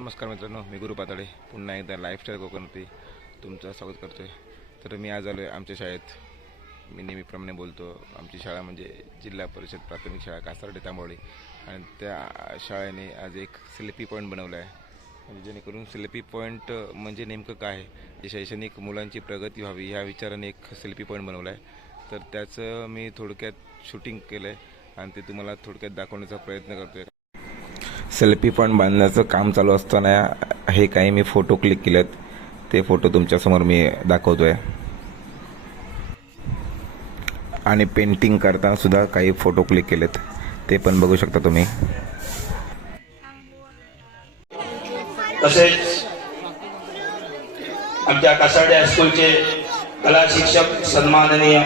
नमस्कार मित्रांनो मी गुरु पाताडे. पुन्हा एकदा लाईफस्टाईल कोकणवरती तुमचं स्वागत करतो आहे तर मी आज आलो आहे आमच्या शाळेत. मी नेहमीप्रमाणे बोलतो आमची शाळा म्हणजे जिल्हा परिषद प्राथमिक शाळा कासारडे तांबवडे आणि त्या शाळेने आज एक सेल्फी पॉईंट बनवला आहे म्हणजे जेणेकरून सेल्फी पॉईंट म्हणजे नेमकं काय? जे शैक्षणिक मुलांची प्रगती व्हावी ह्या विचाराने एक सेल्फी पॉईंट बनवला आहे तर त्याचं मी थोडक्यात शूटिंग केलं आहे आणि ते तुम्हाला थोडक्यात दाखवण्याचा प्रयत्न करतो आहे सेल्फी पॉईंट बांधण्याचं काम चालू असताना हे काही मी फोटो क्लिक केलेत. ते फोटो तुमच्यासमोर मी दाखवतोय. आणि पेंटिंग करताना सुद्धा काही फोटो क्लिक केलेत. ते पण बघू शकता तुम्ही. तसेच आमच्या कासार्डे हायस्कूलचे कला शिक्षक सन्माननीय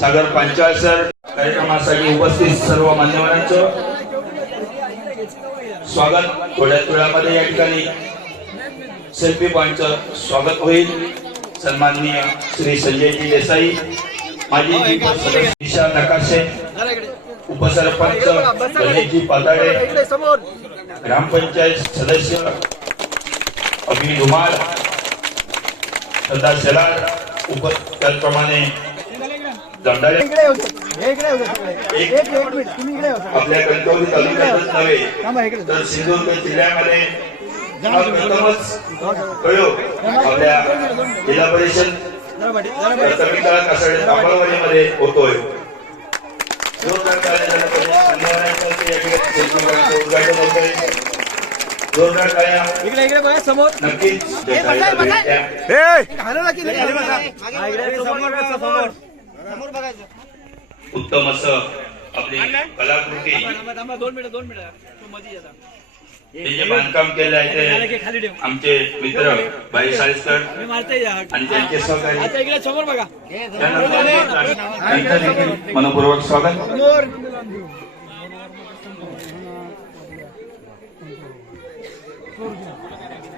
सागर पांचाळ सर कार्यक्रमासाठी उपस्थित सर्व मान्यवरांचं स्वागत. थोड्याच वेळामध्ये या ठिकाणी सेल्फी पॉईंटचं स्वागत होईल. सन्माननीय श्री संजयजी देसाई माजी दिशा नकाशे उपसरपंच गणेशजी पाताडे ग्रामपंचायत सदस्य अभि धुमाळ सरदार शेलार उप त्याचप्रमाणे दंडाळे आपल्या कणकवली तालुक्यातच नव्हे तर सिंधुदुर्ग जिल्ह्यामध्ये हा आपल्या जिल्हा परिषद प्राथमिक कासाडे होतोय. उद्घाटन होतंय. जोरदार टाळ्या इकडे इकडे बघा समोर. नक्कीच समोर बघायचं उत्तम असं आपली कलाकृती. थांबा, थांबा, दोन मिनिटं दोन मिनिटं. तो मध्ये येता. हे जे बांधकाम केलं आहे ते आमचे मित्र मारते या. आणि त्यांचे सहकारी त्यांचं देखील मनपूर्वक स्वागत. समोर.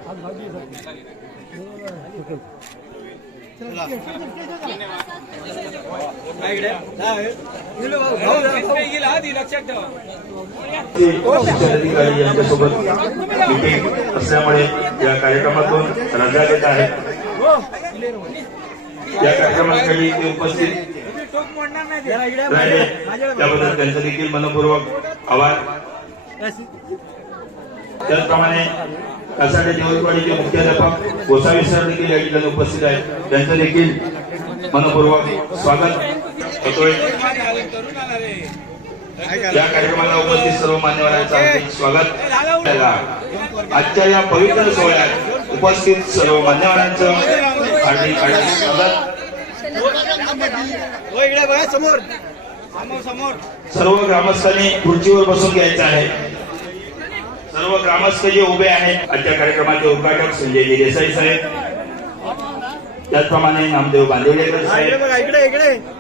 हा, अधिकारी यांच्यासोबत असल्यामुळे या कार्यक्रमातून रजा देत आहेत. या कार्यक्रमासाठी ते उपस्थित राहिले. त्याबद्दल त्यांचं देखील मनपूर्वक आभार. त्याचप्रमाणे कासाडे देवळवाडीचे मुख्याध्यापक गोसावी सर देखील या ठिकाणी उपस्थित आहेत. त्यांचं देखील मनपूर्वक स्वागत होतोय या कार्यक्रमाला उपस्थित सर्व मान्यवरांचं स्वागत. आजच्या या पवित्र सोहळ्यात उपस्थित सर्व मान्यवरांचं हार्दिक हार्दिक स्वागत. समोर सर्व ग्रामस्थांनी खुर्चीवर बसून घ्यायचं आहे. सर्व ग्रामस्थ जे उभे आहेत आजच्या कार्यक्रमाचे उद्घाटक संजयजी देसाई साहेब. त्याचप्रमाणे नामदेव बांदिवडेकर साहेब. इकडे इकडे.